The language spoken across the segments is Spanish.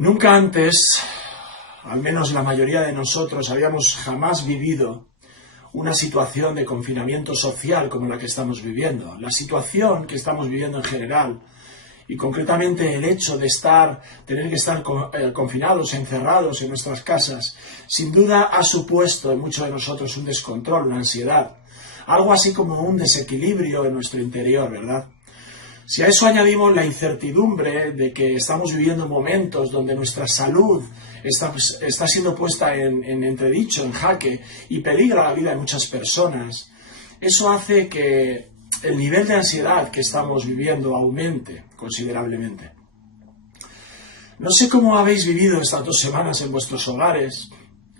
Nunca antes, al menos la mayoría de nosotros, habíamos jamás vivido una situación de confinamiento social como la que estamos viviendo. La situación que estamos viviendo en general, y concretamente el hecho de tener que estar confinados, encerrados en nuestras casas, sin duda ha supuesto en muchos de nosotros un descontrol, una ansiedad, algo así como un desequilibrio en nuestro interior, ¿verdad? Si a eso añadimos la incertidumbre de que estamos viviendo momentos donde nuestra salud está siendo puesta en entredicho, en jaque, y peligra la vida de muchas personas, eso hace que el nivel de ansiedad que estamos viviendo aumente considerablemente. No sé cómo habéis vivido estas 2 semanas en vuestros hogares,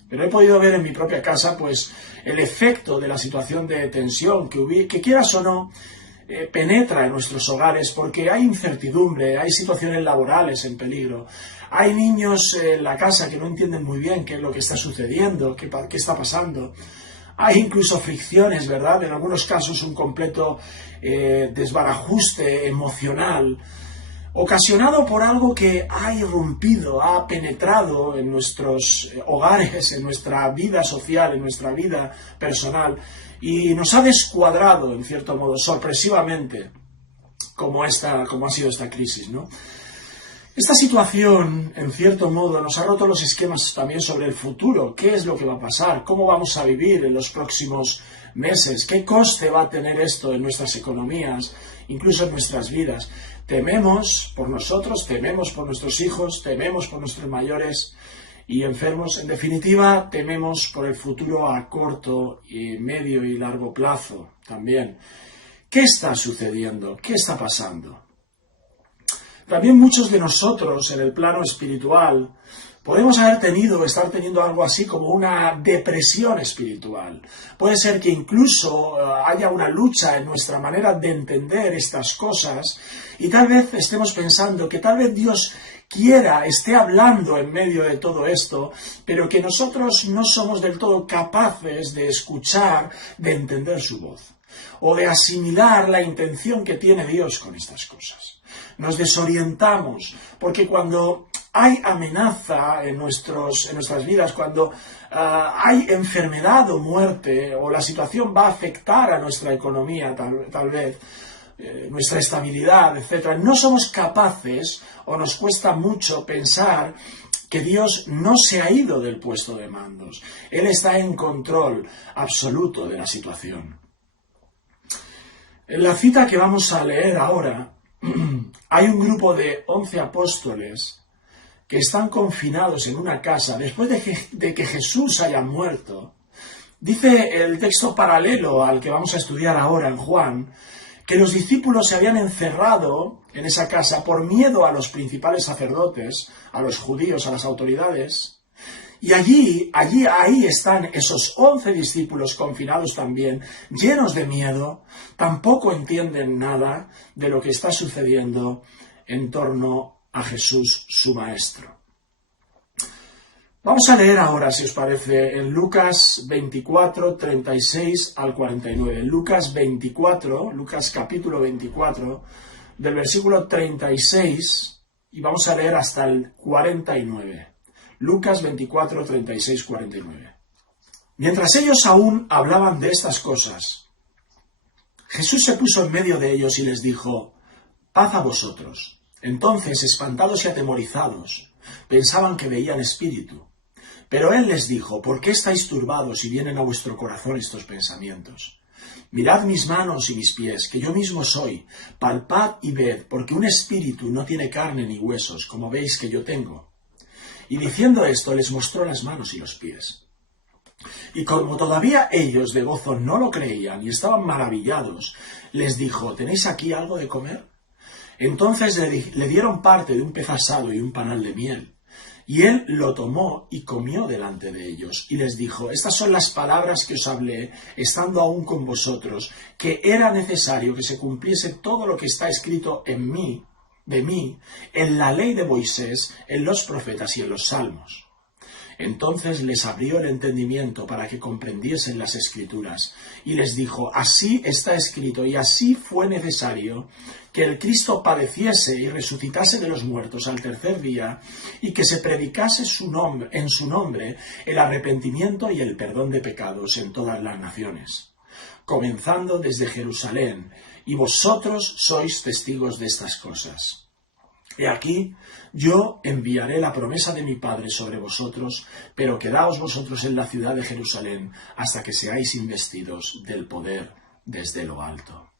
pero he podido ver en mi propia casa pues el efecto de la situación de tensión que quieras o no, penetra en nuestros hogares porque hay incertidumbre, hay situaciones laborales en peligro, hay niños en la casa que no entienden muy bien qué es lo que está sucediendo, qué está pasando. Hay incluso fricciones, ¿verdad? En algunos casos un completo desbarajuste emocional, ocasionado por algo que ha irrumpido, ha penetrado en nuestros hogares, en nuestra vida social, en nuestra vida personal, y nos ha descuadrado, en cierto modo, sorpresivamente, como ha sido esta crisis, ¿no? Esta situación, en cierto modo, nos ha roto los esquemas también sobre el futuro. ¿Qué es lo que va a pasar? ¿Cómo vamos a vivir en los próximos meses? ¿Qué coste va a tener esto en nuestras economías, incluso en nuestras vidas? Tememos por nosotros, tememos por nuestros hijos, tememos por nuestros mayores y enfermos. En definitiva, tememos por el futuro a corto, y medio y largo plazo también. ¿Qué está sucediendo? ¿Qué está pasando? También muchos de nosotros, en el plano espiritual, podemos estar teniendo algo así como una depresión espiritual. Puede ser que incluso haya una lucha en nuestra manera de entender estas cosas y tal vez estemos pensando que tal vez Dios esté hablando en medio de todo esto, pero que nosotros no somos del todo capaces de escuchar, de entender su voz o de asimilar la intención que tiene Dios con estas cosas. Nos desorientamos, porque cuando hay amenaza en nuestras vidas, cuando hay enfermedad o muerte, o la situación va a afectar a nuestra economía, tal vez, nuestra estabilidad, etc., no somos capaces, o nos cuesta mucho pensar que Dios no se ha ido del puesto de mandos. Él está en control absoluto de la situación. En la cita que vamos a leer ahora, hay un grupo de 11 apóstoles que están confinados en una casa después de que Jesús haya muerto. Dice el texto paralelo al que vamos a estudiar ahora en Juan, que los discípulos se habían encerrado en esa casa por miedo a los principales sacerdotes, a los judíos, a las autoridades. Y ahí están esos 11 discípulos confinados también, llenos de miedo, tampoco entienden nada de lo que está sucediendo en torno a Jesús, su Maestro. Vamos a leer ahora, si os parece, en Lucas 24, 36 al 49. Lucas capítulo 24, del versículo 36, y vamos a leer hasta el 49. Lucas 24, 36, 49. Mientras ellos aún hablaban de estas cosas, Jesús se puso en medio de ellos y les dijo: «Paz a vosotros». Entonces, espantados y atemorizados, pensaban que veían espíritu. Pero él les dijo: «¿Por qué estáis turbados y vienen a vuestro corazón estos pensamientos? Mirad mis manos y mis pies, que yo mismo soy. Palpad y ved, porque un espíritu no tiene carne ni huesos, como veis que yo tengo». Y diciendo esto, les mostró las manos y los pies. Y como todavía ellos de gozo no lo creían y estaban maravillados, les dijo: «¿Tenéis aquí algo de comer?». Entonces le dieron parte de un pez asado y un panal de miel. Y él lo tomó y comió delante de ellos. Y les dijo: «Estas son las palabras que os hablé, estando aún con vosotros, que era necesario que se cumpliese todo lo que está escrito de mí, en la ley de Moisés, en los profetas y en los salmos». Entonces les abrió el entendimiento para que comprendiesen las Escrituras, y les dijo: así está escrito, y así fue necesario que el Cristo padeciese y resucitase de los muertos al tercer día, y que se predicase en su nombre el arrepentimiento y el perdón de pecados en todas las naciones, comenzando desde Jerusalén, y vosotros sois testigos de estas cosas. He aquí, yo enviaré la promesa de mi Padre sobre vosotros, pero quedaos vosotros en la ciudad de Jerusalén hasta que seáis investidos del poder desde lo alto.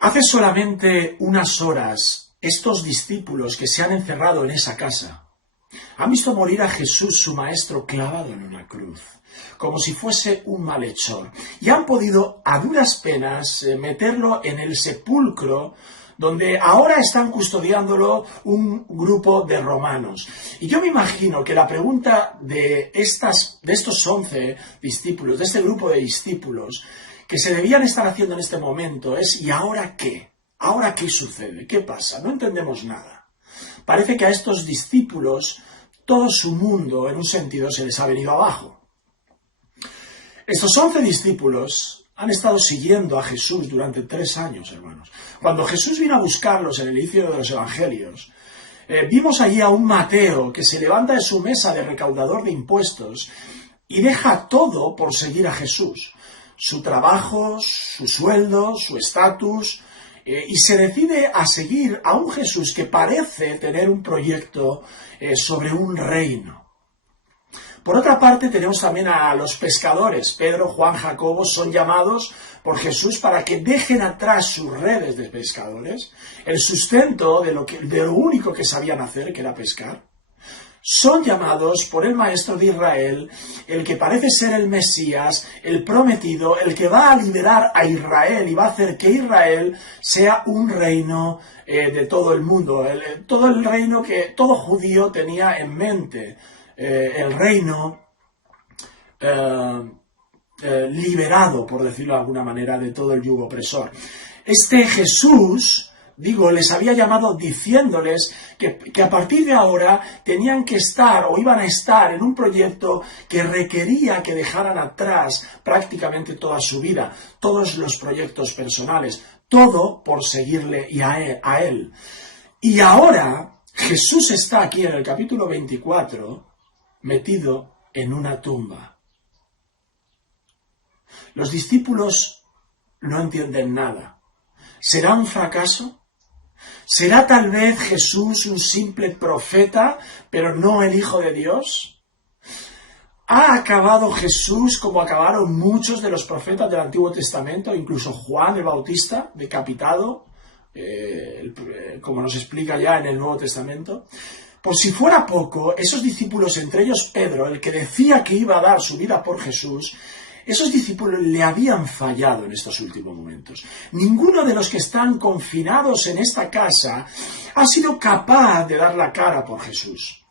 Hace solamente unas horas, estos discípulos que se han encerrado en esa casa han visto morir a Jesús, su maestro, clavado en una cruz, como si fuese un malhechor, y han podido a duras penas meterlo en el sepulcro donde ahora están custodiándolo un grupo de romanos. Y yo me imagino que la pregunta de estos 11 discípulos, de este grupo de discípulos, que se debían estar haciendo en este momento es: ¿y ahora qué? ¿Ahora qué sucede? ¿Qué pasa? No entendemos nada. Parece que a estos discípulos todo su mundo, en un sentido, se les ha venido abajo. Estos 11 discípulos han estado siguiendo a Jesús durante 3 años, hermanos. Cuando Jesús vino a buscarlos en el inicio de los evangelios, vimos allí a un Mateo que se levanta de su mesa de recaudador de impuestos y deja todo por seguir a Jesús. Su trabajo, su sueldo, su estatus, y se decide a seguir a un Jesús que parece tener un proyecto sobre un reino. Por otra parte, tenemos también a los pescadores. Pedro, Juan, Jacobo son llamados por Jesús para que dejen atrás sus redes de pescadores, el sustento de lo único que sabían hacer, que era pescar. Son llamados por el Maestro de Israel, el que parece ser el Mesías, el prometido, el que va a liberar a Israel y va a hacer que Israel sea un reino de todo el mundo, todo el reino que todo judío tenía en mente. El reino liberado, por decirlo de alguna manera, de todo el yugo opresor. Este Jesús, les había llamado diciéndoles que a partir de ahora tenían que estar o iban a estar en un proyecto que requería que dejaran atrás prácticamente toda su vida, todos los proyectos personales, todo por seguirle y a él. Y ahora Jesús está aquí en el capítulo 24, metido en una tumba. Los discípulos no entienden nada. ¿Será un fracaso? ¿Será tal vez Jesús un simple profeta, pero no el Hijo de Dios? ¿Ha acabado Jesús como acabaron muchos de los profetas del Antiguo Testamento, incluso Juan el Bautista, decapitado, como nos explica ya en el Nuevo Testamento? Por si fuera poco, esos discípulos, entre ellos Pedro, el que decía que iba a dar su vida por Jesús, esos discípulos le habían fallado en estos últimos momentos. Ninguno de los que están confinados en esta casa ha sido capaz de dar la cara por Jesús.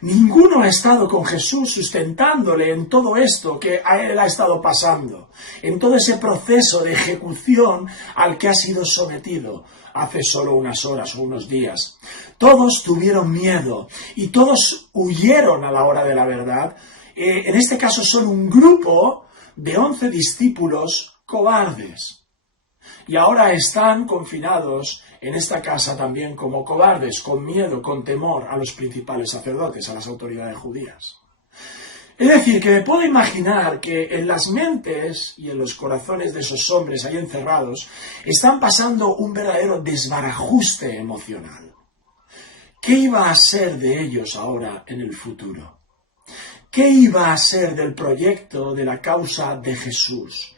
Ninguno ha estado con Jesús sustentándole en todo esto que a él ha estado pasando, en todo ese proceso de ejecución al que ha sido sometido hace solo unas horas o unos días. Todos tuvieron miedo y todos huyeron a la hora de la verdad. En este caso son un grupo de 11 discípulos cobardes. Y ahora están confinados en esta casa también como cobardes, con miedo, con temor a los principales sacerdotes, a las autoridades judías. Es decir, que me puedo imaginar que en las mentes y en los corazones de esos hombres ahí encerrados están pasando un verdadero desbarajuste emocional. ¿Qué iba a ser de ellos ahora en el futuro? ¿Qué iba a ser del proyecto de la causa de Jesús?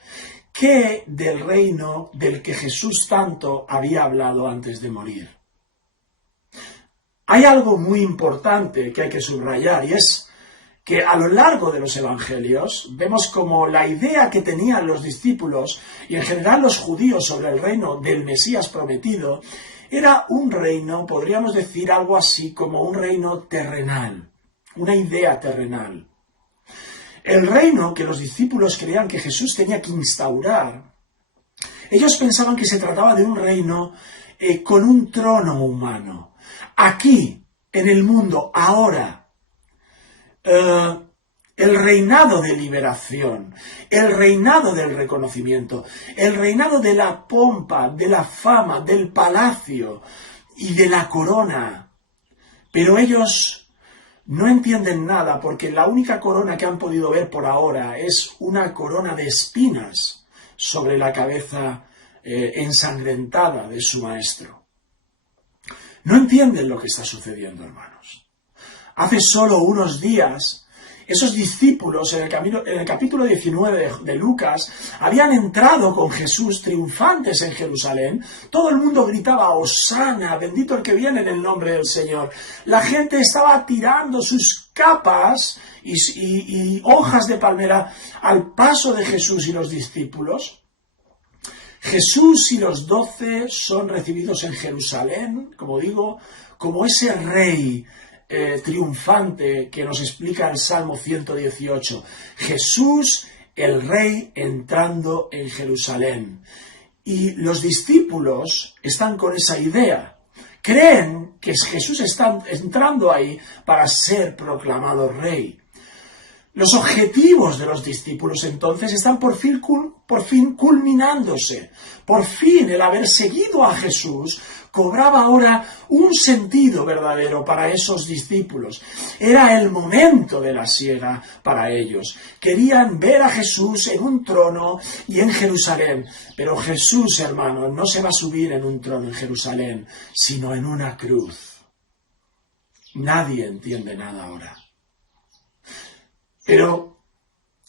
¿Qué del reino del que Jesús tanto había hablado antes de morir? Hay algo muy importante que hay que subrayar, y es que a lo largo de los evangelios vemos como la idea que tenían los discípulos y en general los judíos sobre el reino del Mesías prometido era un reino, podríamos decir algo así como un reino terrenal, una idea terrenal. El reino que los discípulos creían que Jesús tenía que instaurar, ellos pensaban que se trataba de un reino con un trono humano. Aquí, en el mundo ahora el reinado de liberación, el reinado del reconocimiento, el reinado de la pompa, de la fama, del palacio y de la corona. Pero ellos no entienden nada porque la única corona que han podido ver por ahora es una corona de espinas sobre la cabeza ensangrentada de su maestro. No entienden lo que está sucediendo, hermanos. Hace solo unos días, esos discípulos en el capítulo 19 de Lucas habían entrado con Jesús triunfantes en Jerusalén. Todo el mundo gritaba, Hosana, bendito el que viene en el nombre del Señor. La gente estaba tirando sus capas y hojas de palmera al paso de Jesús y los discípulos. Jesús y los 12 son recibidos en Jerusalén, como digo, como ese rey triunfante que nos explica el Salmo 118. Jesús, el rey, entrando en Jerusalén. Y los discípulos están con esa idea. Creen que Jesús está entrando ahí para ser proclamado rey. Los objetivos de los discípulos entonces están por fin culminándose. Por fin el haber seguido a Jesús cobraba ahora un sentido verdadero para esos discípulos. Era el momento de la siega para ellos. Querían ver a Jesús en un trono y en Jerusalén. Pero Jesús, hermano, no se va a subir en un trono en Jerusalén, sino en una cruz. Nadie entiende nada ahora. Pero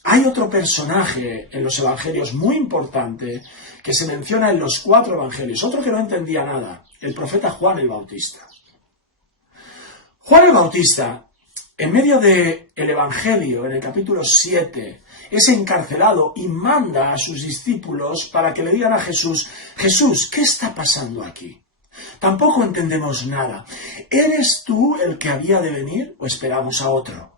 hay otro personaje en los evangelios muy importante que se menciona en los 4 evangelios, otro que no entendía nada, el profeta Juan el Bautista. Juan el Bautista, en medio del evangelio, en el capítulo 7, es encarcelado y manda a sus discípulos para que le digan a Jesús, Jesús, ¿qué está pasando aquí? Tampoco entendemos nada. ¿Eres tú el que había de venir o esperamos a otro?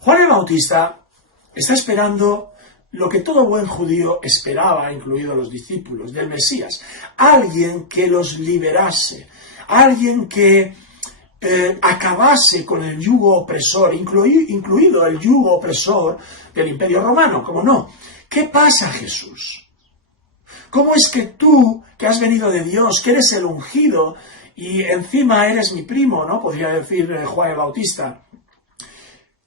Juan el Bautista está esperando lo que todo buen judío esperaba, incluidos los discípulos, del Mesías. Alguien que los liberase, alguien que acabase con el yugo opresor, incluido el yugo opresor del Imperio Romano. ¿Cómo no? ¿Qué pasa, Jesús? ¿Cómo es que tú, que has venido de Dios, que eres el ungido, y encima eres mi primo, ¿no? Podría decir Juan el Bautista.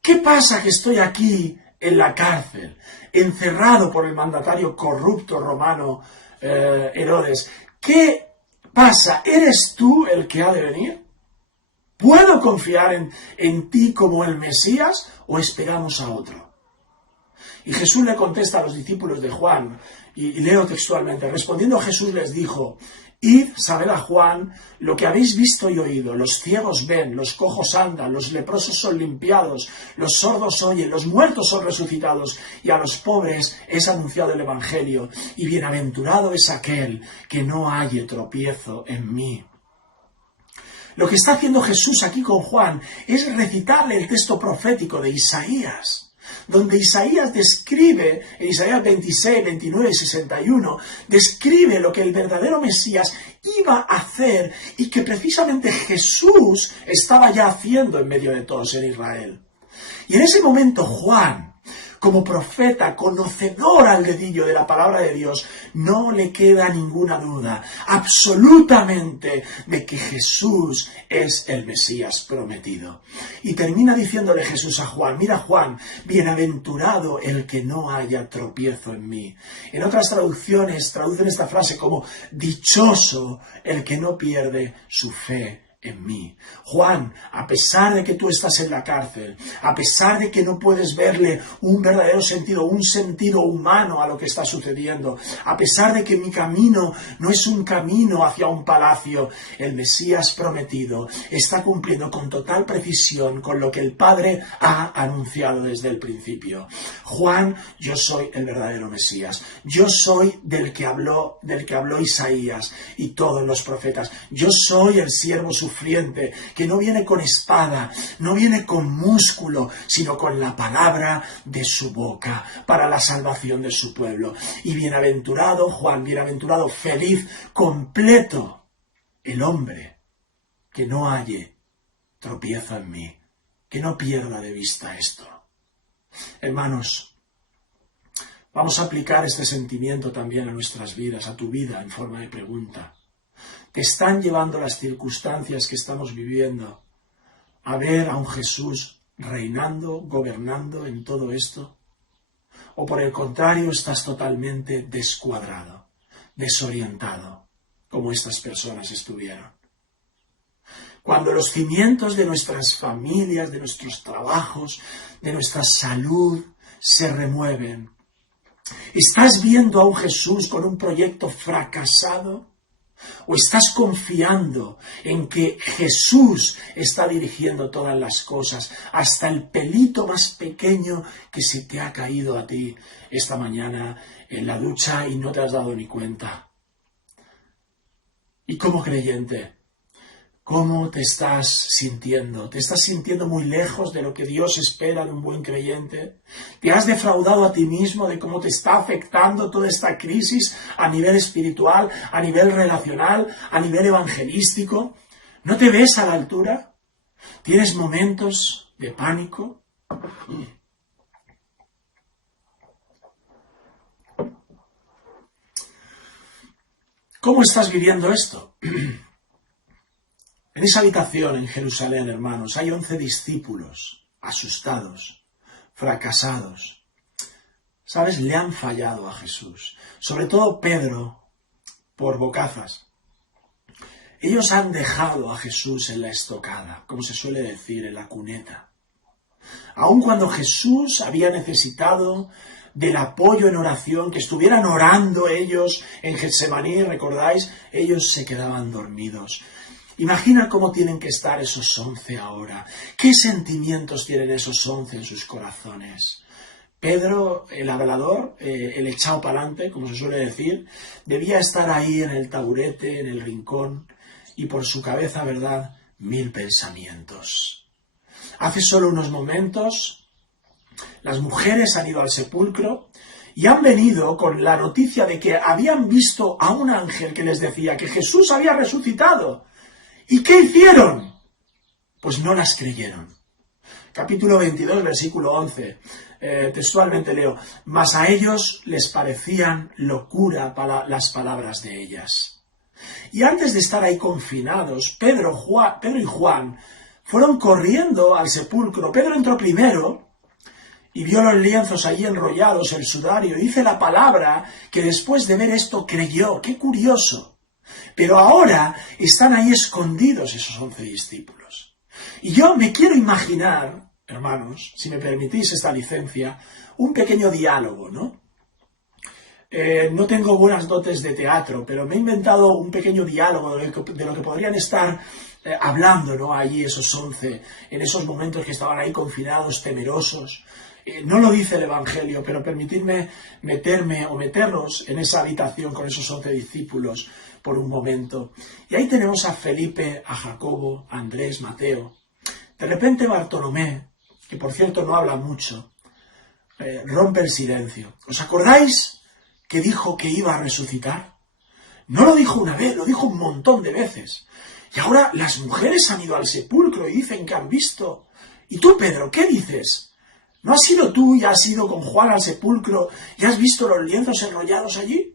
¿Qué pasa que estoy aquí en la cárcel, encerrado por el mandatario corrupto romano Herodes? ¿Qué pasa? ¿Eres tú el que ha de venir? ¿Puedo confiar en ti como el Mesías o esperamos a otro? Y Jesús le contesta a los discípulos de Juan, y leo textualmente, respondiendo Jesús les dijo, id, sabed a Juan lo que habéis visto y oído, los ciegos ven, los cojos andan, los leprosos son limpiados, los sordos oyen, los muertos son resucitados, y a los pobres es anunciado el Evangelio, y bienaventurado es aquel que no halle tropiezo en mí. Lo que está haciendo Jesús aquí con Juan es recitarle el texto profético de Isaías, donde Isaías describe, en Isaías 26, 29 y 61, describe lo que el verdadero Mesías iba a hacer y que precisamente Jesús estaba ya haciendo en medio de todos en Israel. Y en ese momento Juan, como profeta, conocedor al dedillo de la palabra de Dios, no le queda ninguna duda, absolutamente, de que Jesús es el Mesías prometido. Y termina diciéndole Jesús a Juan, mira Juan, bienaventurado el que no haya tropiezo en mí. En otras traducciones traducen esta frase como dichoso el que no pierde su fe en mí. Juan, a pesar de que tú estás en la cárcel, a pesar de que no puedes verle un verdadero sentido, un sentido humano a lo que está sucediendo, a pesar de que mi camino no es un camino hacia un palacio, el Mesías prometido está cumpliendo con total precisión con lo que el Padre ha anunciado desde el principio. Juan, yo soy el verdadero Mesías. Yo soy del que habló Isaías y todos los profetas. Yo soy el siervo sufriente, que no viene con espada, no viene con músculo, sino con la palabra de su boca, para la salvación de su pueblo. Y bienaventurado, Juan, bienaventurado, feliz, completo, el hombre que no halle tropiezo en mí. Que no pierda de vista esto. Hermanos, vamos a aplicar este sentimiento también a nuestras vidas, a tu vida, en forma de pregunta. ¿Te están llevando las circunstancias que estamos viviendo a ver a un Jesús reinando, gobernando en todo esto? ¿O por el contrario estás totalmente descuadrado, desorientado, como estas personas estuvieron? Cuando los cimientos de nuestras familias, de nuestros trabajos, de nuestra salud se remueven, ¿estás viendo a un Jesús con un proyecto fracasado? ¿O estás confiando en que Jesús está dirigiendo todas las cosas, hasta el pelito más pequeño que se te ha caído a ti esta mañana en la ducha y no te has dado ni cuenta? Y como creyente, ¿cómo te estás sintiendo? ¿Te estás sintiendo muy lejos de lo que Dios espera de un buen creyente? ¿Te has defraudado a ti mismo de cómo te está afectando toda esta crisis a nivel espiritual, a nivel relacional, a nivel evangelístico? ¿No te ves a la altura? ¿Tienes momentos de pánico? ¿Cómo estás viviendo esto? En esa habitación en Jerusalén, hermanos, hay 11 discípulos asustados, fracasados. ¿Sabes? Le han fallado a Jesús. Sobre todo Pedro, por bocazas. Ellos han dejado a Jesús en la estocada, como se suele decir, en la cuneta. Aun cuando Jesús había necesitado del apoyo en oración, que estuvieran orando ellos en Getsemaní, ¿recordáis? Ellos se quedaban dormidos. Imagina cómo tienen que estar esos 11 ahora. ¿Qué sentimientos tienen esos 11 en sus corazones? Pedro, el hablador, el echado para adelante, como se suele decir, debía estar ahí en el taburete, en el rincón, y por su cabeza, ¿verdad?, 1000 pensamientos. Hace solo unos momentos, las mujeres han ido al sepulcro y han venido con la noticia de que habían visto a un ángel que les decía que Jesús había resucitado. ¿Y qué hicieron? Pues no las creyeron. Capítulo 22, versículo 11. Textualmente leo: mas a ellos les parecían locura las palabras de ellas. Y antes de estar ahí confinados, Pedro y Juan fueron corriendo al sepulcro. Pedro entró primero y vio los lienzos allí enrollados, el sudario. Dice la palabra que después de ver esto creyó. ¡Qué curioso! Pero ahora están ahí escondidos esos 11 discípulos. Y yo me quiero imaginar, hermanos, si me permitís esta licencia, un pequeño diálogo, ¿no? No tengo buenas dotes de teatro, pero me he inventado un pequeño diálogo de lo que podrían estar hablando, ¿no? Allí esos 11, en esos momentos que estaban ahí confinados, temerosos. No lo dice el Evangelio, pero permitidme meternos en esa habitación con esos 11 discípulos por un momento. Y ahí tenemos a Felipe, a Jacobo, a Andrés, Mateo. De repente Bartolomé, que por cierto no habla mucho, rompe el silencio. ¿Os acordáis que dijo que iba a resucitar? No lo dijo una vez, lo dijo un montón de veces. Y ahora las mujeres han ido al sepulcro y dicen que han visto. ¿Y tú, Pedro, qué dices? ¿No has sido tú y has ido con Juan al sepulcro y has visto los lienzos enrollados allí?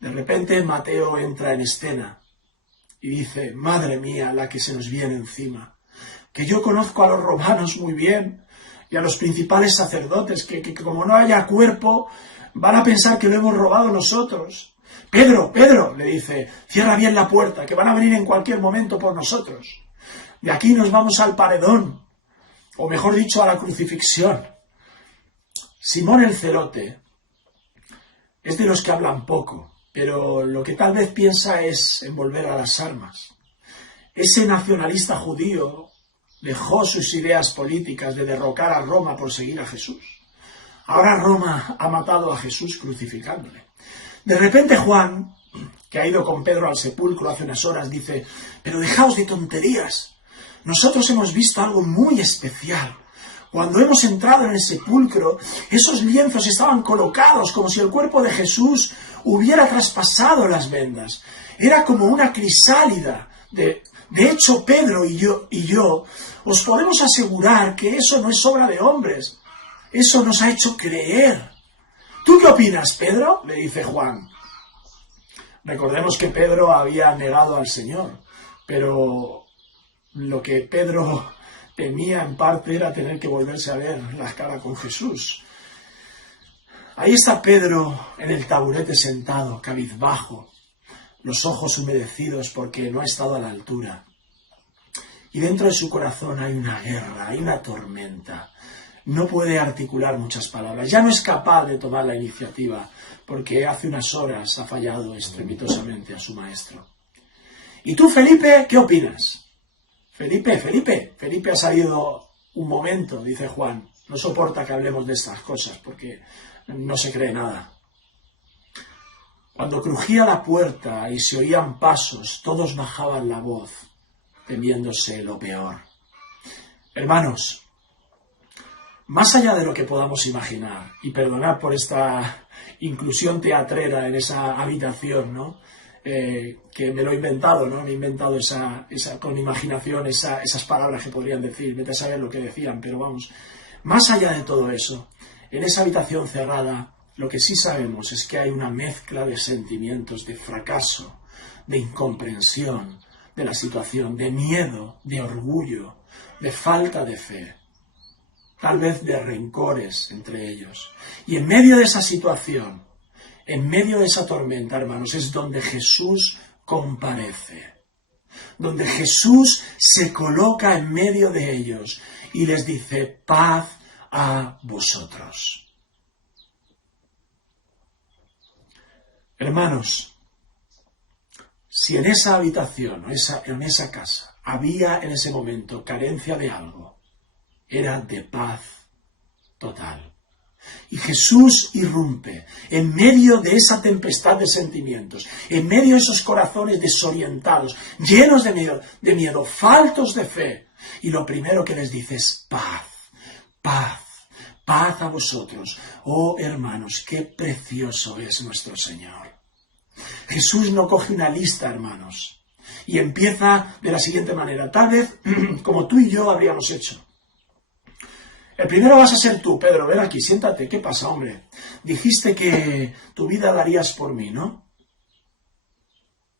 De repente Mateo entra en escena y dice: madre mía, la que se nos viene encima. Que yo conozco a los romanos muy bien y a los principales sacerdotes, que como no haya cuerpo, van a pensar que lo hemos robado nosotros. Pedro, le dice, cierra bien la puerta, que van a venir en cualquier momento por nosotros. De aquí nos vamos al paredón, o mejor dicho, a la crucifixión. Simón el Celote es de los que hablan poco, pero lo que tal vez piensa es en volver a las armas. Ese nacionalista judío dejó sus ideas políticas de derrocar a Roma por seguir a Jesús. Ahora Roma ha matado a Jesús crucificándole. De repente Juan, que ha ido con Pedro al sepulcro hace unas horas, dice: pero dejaos de tonterías. Nosotros hemos visto algo muy especial. Cuando hemos entrado en el sepulcro, esos lienzos estaban colocados como si el cuerpo de Jesús hubiera traspasado las vendas. Era como una crisálida De hecho, Pedro y yo os podemos asegurar que eso no es obra de hombres. Eso nos ha hecho creer. ¿Tú qué opinas, Pedro?, le dice Juan. Recordemos que Pedro había negado al Señor, pero lo que Pedro temía en parte era tener que volverse a ver la cara con Jesús. Ahí está Pedro en el taburete sentado, cabizbajo, los ojos humedecidos porque no ha estado a la altura. Y dentro de su corazón hay una guerra, hay una tormenta. No puede articular muchas palabras, ya no es capaz de tomar la iniciativa, porque hace unas horas ha fallado estrepitosamente a su maestro. ¿Y tú, Felipe, qué opinas? Felipe ha salido un momento, dice Juan. No soporta que hablemos de estas cosas, porque no se cree nada. Cuando crujía la puerta y se oían pasos, todos bajaban la voz, temiéndose lo peor. Hermanos, más allá de lo que podamos imaginar, y perdonad por esta inclusión teatrera en esa habitación, ¿no? Que me lo he inventado, ¿no? Me he inventado con imaginación esas palabras que podrían decir, vete a saber lo que decían, pero vamos, más allá de todo eso, en esa habitación cerrada, lo que sí sabemos es que hay una mezcla de sentimientos, de fracaso, de incomprensión de la situación, de miedo, de orgullo, de falta de fe, tal vez de rencores entre ellos. Y en medio de esa situación, en medio de esa tormenta, hermanos, es donde Jesús comparece, donde Jesús se coloca en medio de ellos y les dice: paz a vosotros. Hermanos, si en esa habitación o en esa casa había en ese momento carencia de algo, era de paz total. Y Jesús irrumpe en medio de esa tempestad de sentimientos, en medio de esos corazones desorientados, llenos de miedo, faltos de fe. Y lo primero que les dice es paz, paz, paz a vosotros. Oh hermanos, qué precioso es nuestro Señor. Jesús no coge una lista, hermanos, y empieza de la siguiente manera, tal vez como tú y yo habríamos hecho. El primero vas a ser tú, Pedro, ven aquí, siéntate. ¿Qué pasa, hombre? Dijiste que tu vida darías por mí, ¿no?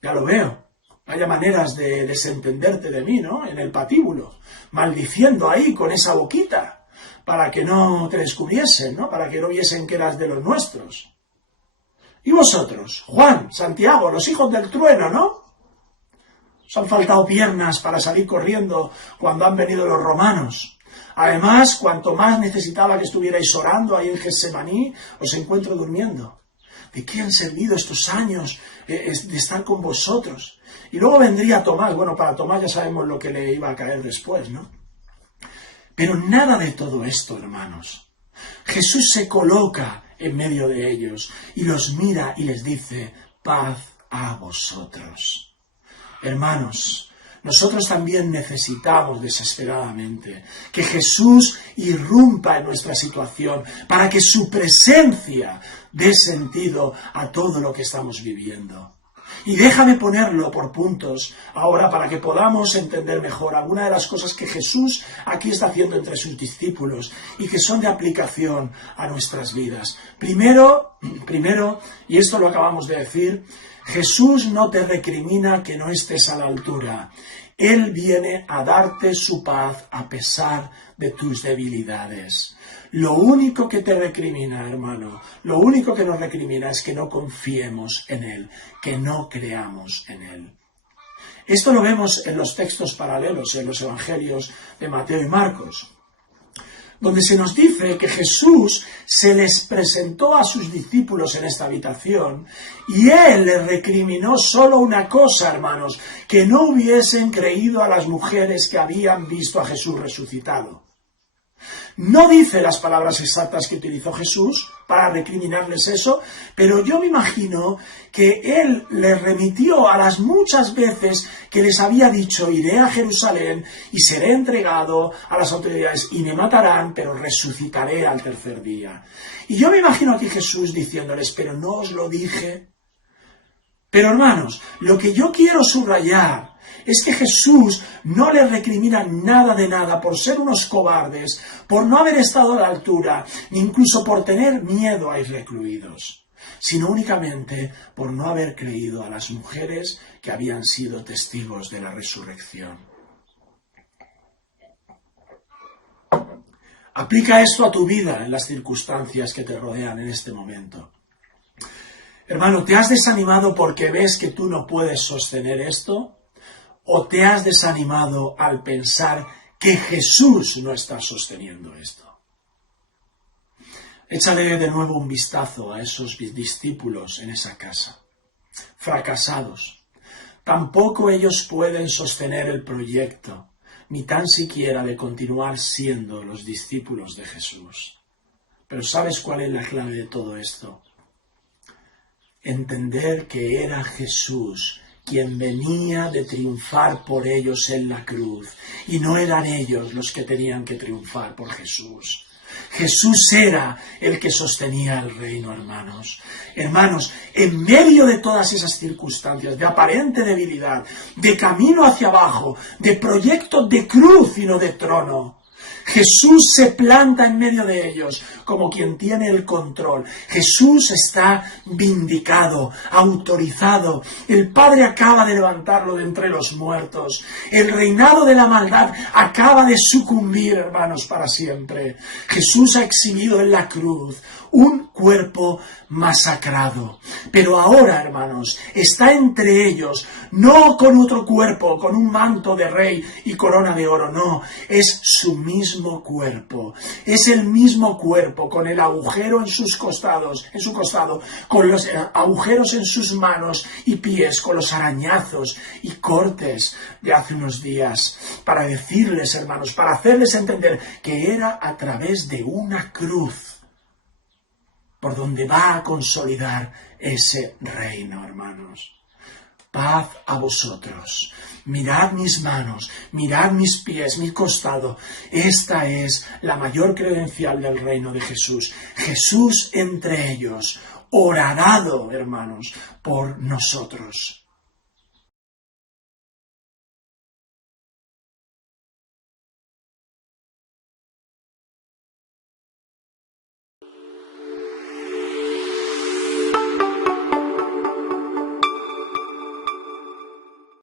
Ya lo veo. Vaya maneras de desentenderte de mí, ¿no? En el patíbulo, maldiciendo ahí con esa boquita, para que no te descubriesen, ¿no? Para que no viesen que eras de los nuestros. ¿Y vosotros? Juan, Santiago, los hijos del trueno, ¿no? Os han faltado piernas para salir corriendo cuando han venido los romanos. Además, cuanto más necesitaba que estuvierais orando ahí en Getsemaní, os encuentro durmiendo. ¿De qué han servido estos años de estar con vosotros? Y luego vendría Tomás. Bueno, para Tomás ya sabemos lo que le iba a caer después, ¿no? Pero nada de todo esto, hermanos. Jesús se coloca en medio de ellos y los mira y les dice: paz a vosotros. Hermanos, nosotros también necesitamos desesperadamente que Jesús irrumpa en nuestra situación para que su presencia dé sentido a todo lo que estamos viviendo. Y déjame ponerlo por puntos ahora para que podamos entender mejor alguna de las cosas que Jesús aquí está haciendo entre sus discípulos y que son de aplicación a nuestras vidas. Primero, y esto lo acabamos de decir, Jesús no te recrimina que no estés a la altura. Él viene a darte su paz a pesar de tus debilidades. Lo único que te recrimina, hermano, lo único que nos recrimina es que no confiemos en Él, que no creamos en Él. Esto lo vemos en los textos paralelos, en los evangelios de Mateo y Marcos, donde se nos dice que Jesús se les presentó a sus discípulos en esta habitación y Él les recriminó solo una cosa, hermanos, que no hubiesen creído a las mujeres que habían visto a Jesús resucitado. No dice las palabras exactas que utilizó Jesús para recriminarles eso, pero yo me imagino que Él les remitió a las muchas veces que les había dicho: iré a Jerusalén y seré entregado a las autoridades y me matarán, pero resucitaré al tercer día. Y yo me imagino aquí Jesús diciéndoles: pero no os lo dije. Pero hermanos, lo que yo quiero subrayar Es que Jesús no les recrimina nada de nada por ser unos cobardes, por no haber estado a la altura, ni incluso por tener miedo a ir recluidos, sino únicamente por no haber creído a las mujeres que habían sido testigos de la resurrección. Aplica esto a tu vida en las circunstancias que te rodean en este momento. Hermano, ¿te has desanimado porque ves que tú no puedes sostener esto? ¿O te has desanimado al pensar que Jesús no está sosteniendo esto? Échale de nuevo un vistazo a esos discípulos en esa casa, fracasados. Tampoco ellos pueden sostener el proyecto, ni tan siquiera de continuar siendo los discípulos de Jesús. Pero ¿sabes cuál es la clave de todo esto? Entender que era Jesús quien venía de triunfar por ellos en la cruz, y no eran ellos los que tenían que triunfar por Jesús. Jesús era el que sostenía el reino, hermanos. Hermanos, en medio de todas esas circunstancias de aparente debilidad, de camino hacia abajo, de proyecto de cruz y no de trono, Jesús se planta en medio de ellos como quien tiene el control. Jesús está vindicado, autorizado. El Padre acaba de levantarlo de entre los muertos. El reinado de la maldad acaba de sucumbir, hermanos, para siempre. Jesús ha exhibido en la cruz un cuerpo masacrado. Pero ahora, hermanos, está entre ellos, no con otro cuerpo, con un manto de rey y corona de oro, no, es su mismo cuerpo, es el mismo cuerpo, con el agujero en su costado, con los agujeros en sus manos y pies, con los arañazos y cortes de hace unos días, para decirles, hermanos, para hacerles entender que era a través de una cruz por donde va a consolidar ese reino, hermanos. Paz a vosotros. Mirad mis manos, mirad mis pies, mi costado. Esta es la mayor credencial del reino de Jesús. Jesús entre ellos, horadado, hermanos, por nosotros.